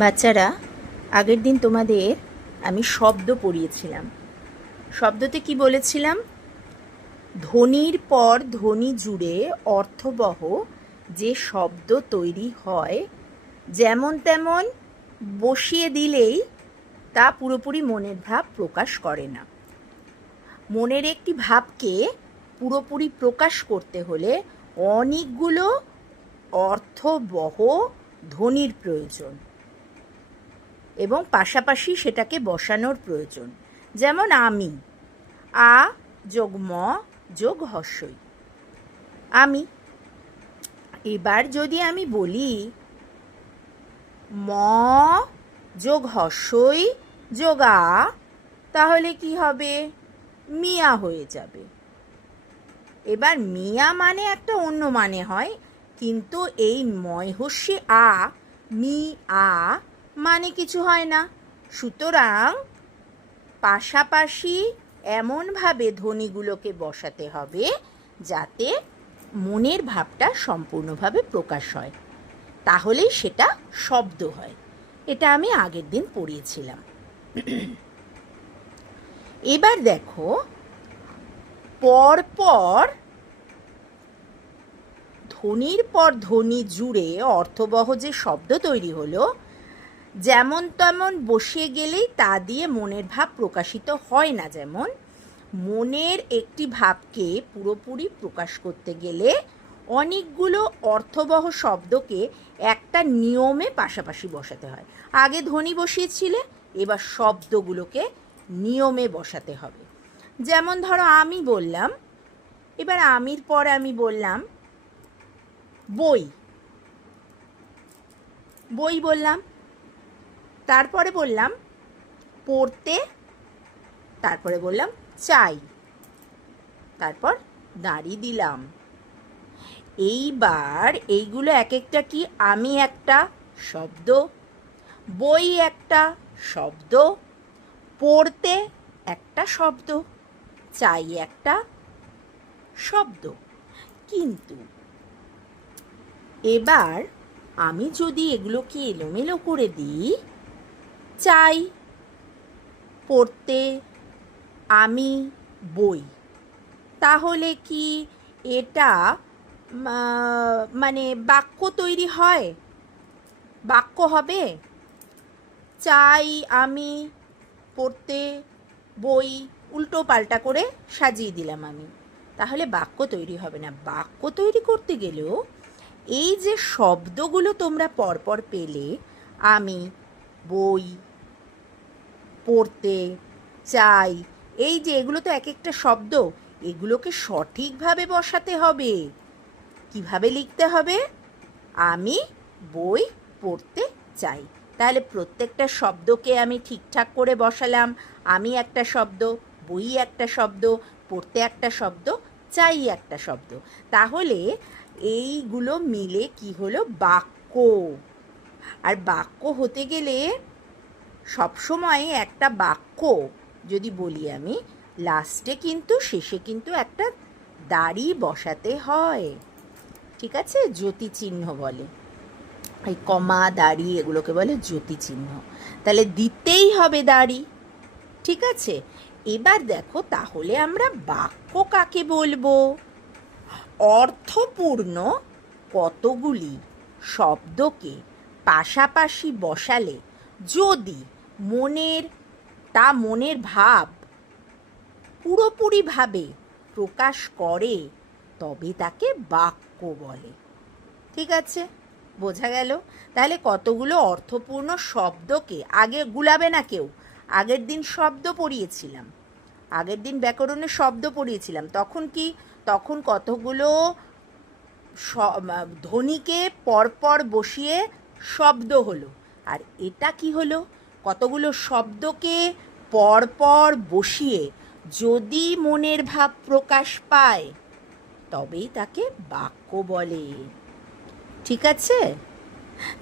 বাচ্চারা, আগের দিন তোমাদের আমি শব্দ পড়িয়েছিলাম। শব্দতে কি বলেছিলাম? ধ্বনির পর ধ্বনি জুড়ে অর্থবহ যে শব্দ তৈরি হয়, যেমন তেমন বসিয়ে দিলেই তা পুরোপুরি মনের ভাব প্রকাশ করে না। মনের একটি ভাবকে পুরোপুরি প্রকাশ করতে হলে অনেকগুলো অর্থবহ ধ্বনির প্রয়োজন এবং পাশাপাশি সেটাকে বসানোর প্রয়োজন। যেমন আমি, আ যোগ ম যোগ হস্যই, আমি। এবার যদি আমি বলি ম যোগ হস্যই যোগ আ, তাহলে কি হবে? মিয়া হয়ে যাবে। এবার মিয়া মানে একটা অন্য মানে হয়, কিন্তু এই ময়হস্যি আ, মি আ মানে কিছু হয় না। সুতরাং পাশাপাশি এমনভাবে ধ্বনিগুলোকে বসাতে হবে যাতে মনের ভাবটা সম্পূর্ণভাবে প্রকাশ হয়, তাহলেই সেটা শব্দ হয়। এটা আমি আগের দিন পড়িয়েছিলাম। এবার দেখো, পরপর ধ্বনির পর ধ্বনি জুড়ে অর্থবহ যে শব্দ তৈরি হলো, যেমন তেমন বসিয়ে গেলেই তা দিয়ে মনের ভাব প্রকাশিত হয় না। যেমন মনের একটি ভাবকে পুরোপুরি প্রকাশ করতে গেলে অনেকগুলো অর্থবহ শব্দকে একটা নিয়মে পাশাপাশি বসাতে হয়। আগে ধ্বনি বসিয়েছিলে, এবার শব্দগুলোকে নিয়মে বসাতে হবে। যেমন ধরো আমি বললাম, এবার আমির পরে আমি বললাম বই, বই বললাম। তারপরে বললাম পড়তে, তারপরে বললাম চাই, তারপর দাঁড়ি দিলাম। এইবার এইগুলো এক একটা কি? আমি একটা শব্দ, বই একটা শব্দ, পড়তে একটা শব্দ, চাই একটা শব্দ। কিন্তু এবার আমি যদি এগুলোকে এলোমেলো করে দিই, চাই, পড়তে, আমি, বই, তাহলে কি এটা মানে বাক্য তৈরি হয়? বাক্য হবে? চাই, আমি, পড়তে, বই উল্টো পাল্টা করে সাজিয়ে দিলাম আমি, তাহলে বাক্য তৈরি হবে না। বাক্য তৈরি করতে গেলেও এই যে শব্দগুলো তোমরা পরপর পেলে, আমি, বই, পড়তে, চাই, এই যে এগুলো তো এক একটা শব্দ, এগুলোকে সঠিকভাবে বসাতে হবে। কিভাবে লিখতে হবে? আমি বই পড়তে চাই। তাহলে প্রত্যেকটা শব্দকে আমি ঠিকঠাক করে বসালাম। আমি একটা শব্দ, বই একটা শব্দ, পড়তে একটা শব্দ, চাই একটা শব্দ। তাহলে এইগুলো মিলে কি হলো? বাক্য। আর বাক্য হতে গেলে সবসময় একটা বাক্য যদি বলি আমি, লাস্টে কিন্তু, শেষে কিন্তু একটা দাড়ি বসাতে হয়। ঠিক আছে? জ্যোতি চিহ্ন বলে, এই কমা দাড়ি এগুলোকে বলে জ্যোতি চিহ্ন। তাহলে দিতেই হবে দাড়ি। ঠিক আছে? এবার দেখো, তাহলে আমরা বাক্য কাকে বলবো? অর্থপূর্ণ কতগুলি শব্দকে পাশাপাশি বসালে যদি মনের ভাব পুরোপুরিভাবে প্রকাশ করে, তবে তাকে বাক্য বলে। ঠিক আছে? বোঝা গেল? তাহলে কতগুলো অর্থপূর্ণ শব্দকে আগে গুলাবে না কেউ। আগের দিন শব্দ পড়িয়েছিলাম, আগের দিন ব্যাকরণের শব্দ পড়িয়েছিলাম। তখন কতগুলো ধ্বনিকে পরপর বসিয়ে শব্দ হলো। আর এটা কি হলো? কতগুলো শব্দকে পরপর বসিয়ে যদি মনের ভাব প্রকাশ পায়, তবেই তাকে বাক্য বলে। ঠিক আছে?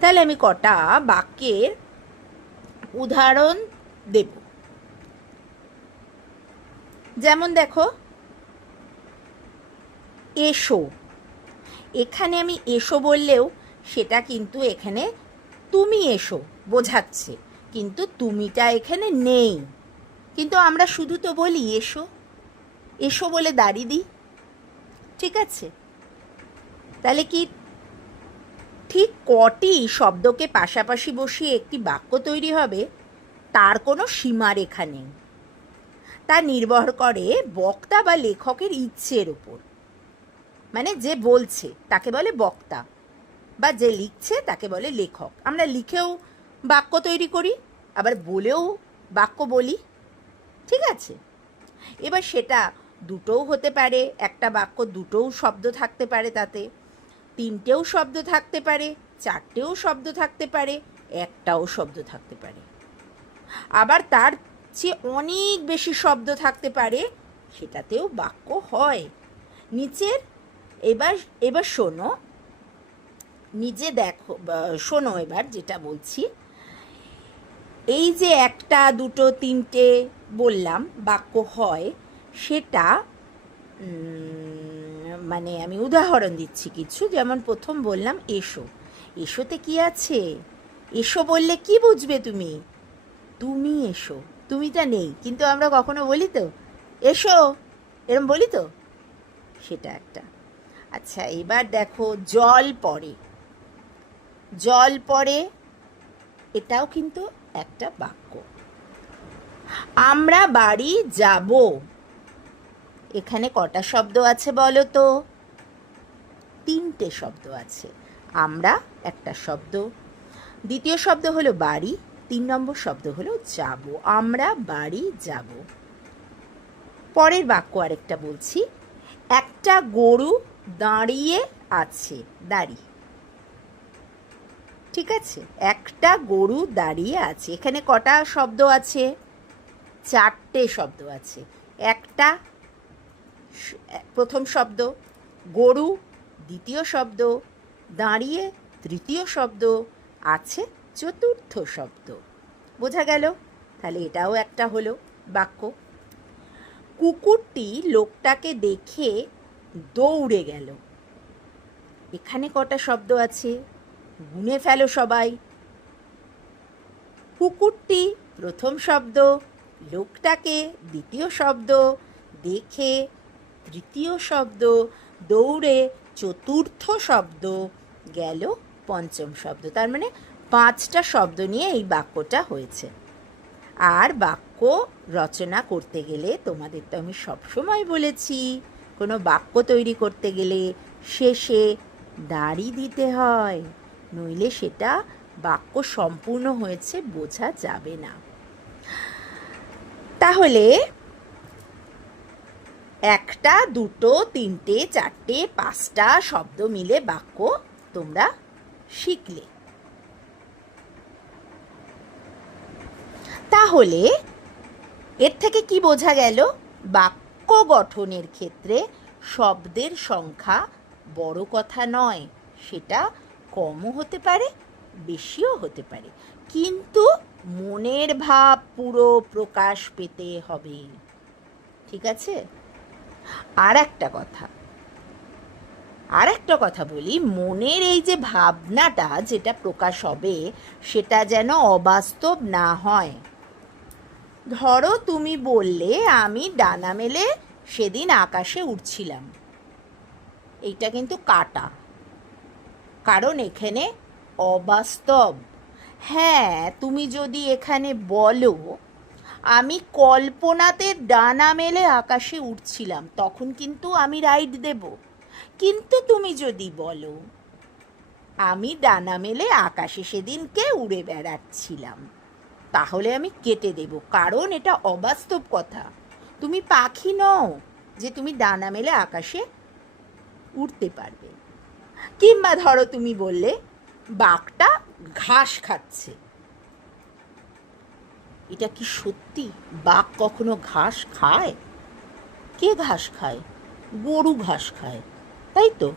তাহলে আমি কটা বাক্যের উদাহরণ দেব। যেমন দেখো, এসো। এখানে আমি এসো বললেও সেটা কিন্তু এখানে তুমি এসো বোঝাচ্ছে, কিন্তু তুমিটা এখানে নেই। কিন্তু আমরা শুধু তো বলি এসো, এসো বলে দাঁড়িয়ে দিই। ঠিক আছে, তাহলে কি ঠিক কটি শব্দকে পাশাপাশি বসিয়ে একটি বাক্য তৈরি হবে তার কোনো সীমারেখা নেই। তা নির্ভর করে বক্তা বা লেখকের ইচ্ছের উপর। মানে যে বলছে তাকে বলে বক্তা, বা যে লিখছে তাকে বলে লেখক। আমরা লিখেও বাক্য তৈরি করি, আবার বলেও বাক্য বলি। ঠিক আছে, এবার সেটা দুটোও হতে পারে, একটা বাক্য দুটোও শব্দ থাকতে পারে, তাতে তিনটেও শব্দ থাকতে পারে, চারটেও শব্দ থাকতে পারে, একটাও শব্দ থাকতে পারে। আবার তার চেয়ে অনেক বেশি শব্দ থাকতে পারে, সেটাতেও বাক্য হয়। নিচের এবার এবার শোনো, নিজে দেখো, শোনো এবার যেটা বলছি। এই যে একটা দুটো তিনটে বললাম বাক্য হয়, সেটা মানে আমি উদাহরণ দিচ্ছি কিছু। যেমন প্রথম বললাম এসো, এসোতে কি আছে? এসো বললে কি বুঝবে তুমি? তুমি এসো, তুমিটা নেই, কিন্তু আমরা কখনো বলি তো এসো, এরম বলি তো, সেটা একটা। আচ্ছা, এবার দেখো জল পড়ে, জল পড়ে, এটাও কিন্তু একটা বাক্য। আমরা বাড়ি যাব, এখানে কটা শব্দ আছে বলো তো? তিনটে শব্দ আছে। আমরা একটা শব্দ, দ্বিতীয় শব্দ হলো বাড়ি, 3 নম্বর শব্দ হলো যাব। আমরা বাড়ি যাব। পরের বাক্য আরেকটা বলছি, একটা গরু দাঁড়িয়ে আছে, দাঁড়িয়ে। ঠিক আছে, একটা গরু দাঁড়িয়ে আছে, এখানে কটা শব্দ আছে? 4টে শব্দ আছে। একটা প্রথম শব্দ, গরু দ্বিতীয় শব্দ, দাঁড়িয়ে তৃতীয় শব্দ, আছে চতুর্থ শব্দ। বোঝা গেল? তাহলে এটাও একটা হলো বাক্য। কুকুরটি লোকটাকে দেখে দৌড়ে গেল, এখানে কটা শব্দ আছে? গুনে ফেলো সবাই। কুকুরটি প্রথম শব্দ, লোকটাকে দ্বিতীয় শব্দ, দেখে তৃতীয় শব্দ, দৌড়ে চতুর্থ শব্দ, গেল পঞ্চম শব্দ। তার মানে 5টা শব্দ নিয়ে এই বাক্যটা হয়েছে। আর বাক্য রচনা করতে গেলে তোমাদের তো আমি সবসময় বলেছি, কোনো বাক্য তৈরি করতে গেলে শেষে দাড়ি দিতে হয়, নইলে সেটা বাক্য সম্পূর্ণ হয়েছে বোঝা যাবে না। তাহলে একটা দুটো তিনটে চারটে 5টা শব্দ মিলে বাক্য তোমরা শিখলে। তাহলে এর থেকে কি বোঝা গেল? বাক্য গঠনের ক্ষেত্রে শব্দের সংখ্যা বড় কথা নয়, সেটা কমও হতে পারে বেশিও হতে পারে, কিন্তু মনের ভাব পুরো প্রকাশ পেতে হবে। ঠিক আছে? আর একটা কথা বলি, মনের এই যে ভাবনাটা যেটা প্রকাশ হবে সেটা যেন অবাস্তব না হয়। ধরো তুমি বললে আমি ডানা মেলে সেদিন আকাশে উড়ছিলাম, এইটা কিন্তু কাটা, কারণ এখানে অবাস্তব। হ্যাঁ, তুমি যদি এখানে বলো আমি কল্পনাতে ডানা মেলে আকাশে উড়ছিলাম, তখন কিন্তু আমি রাইট দেব। কিন্তু তুমি যদি বলো আমি ডানা মেলে আকাশে সেদিনকে উড়ে বেড়াচ্ছিলাম, তাহলে আমি কেটে দেব, কারণ এটা অবাস্তব কথা। তুমি পাখি নও যে তুমি ডানা মেলে আকাশে উড়তে পারবে। কিংবা ধরো তুমি বললে বাঘটা ঘাস খাচ্ছে, এটা কি সত্যি? বাঘ কখনো ঘাস খায়? কে ঘাস খায়? গরু ঘাস খায়, তাই তো?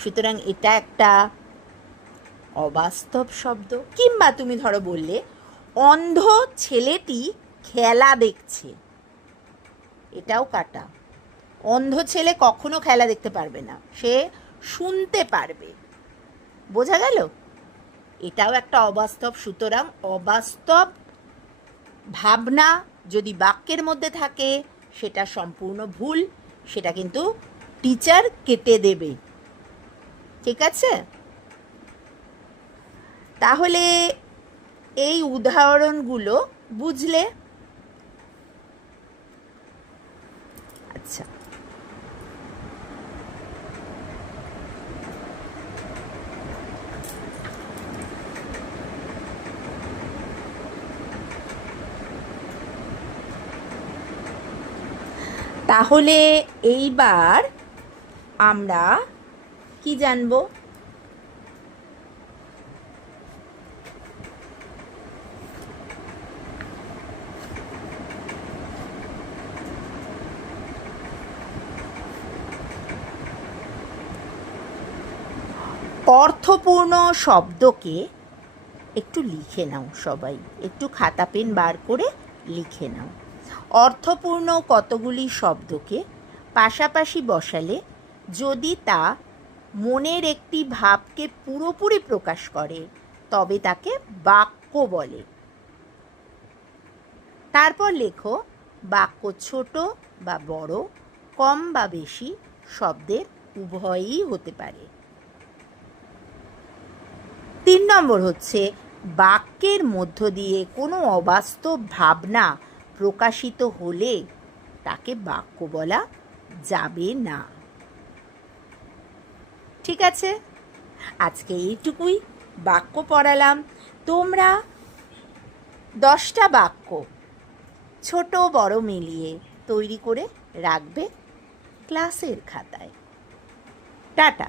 সুতরাং এটা একটা অবাস্তব শব্দ। কিংবা তুমি ধরো বললে অন্ধ ছেলেটি খেলা দেখছে, এটাও কাটা। অন্ধ ছেলে কখনো খেলা দেখতে পারবে না, সে শুনতে পারবে। বোঝা গেল? এটাও একটা অবাস্তব। সুতরাং অবাস্তব ভাবনা যদি বাক্যের মধ্যে থাকে সেটা সম্পূর্ণ ভুল, সেটা কিন্তু টিচার কেটে দেবে। ঠিক আছে? তাহলে এই উদাহরণগুলো বুঝলে? আচ্ছা, তাহলে এইবার আমরা কি জানবো? অর্থপূর্ণ শব্দকে একটু লিখে নাও সবাই, একটু খাতা পেন বার করে লিখে নাও। অর্থপূর্ণ কতগুলি শব্দকে পাশাপাশি বসালে যদি তা মনের একটি ভাবকে পুরোপুরি প্রকাশ করে তবে তাকে বাক্য বলে। তারপর লেখো বাক্য ছোট বা বড়, কম বা বেশি শব্দের উভয়ই হতে পারে। 3 নম্বর হচ্ছে বাক্যের মধ্য দিয়ে কোনো অবাস্তব ভাবনা প্রকাশিত হলে তাকে বাক্য বলা যাবে না। ঠিক আছে? আজকে এইটুকুই বাক্য পড়ালাম। তোমরা 10টা বাক্য ছোট বড় মিলিয়ে তৈরি করে রাখবে ক্লাসের খাতায়। টাটা।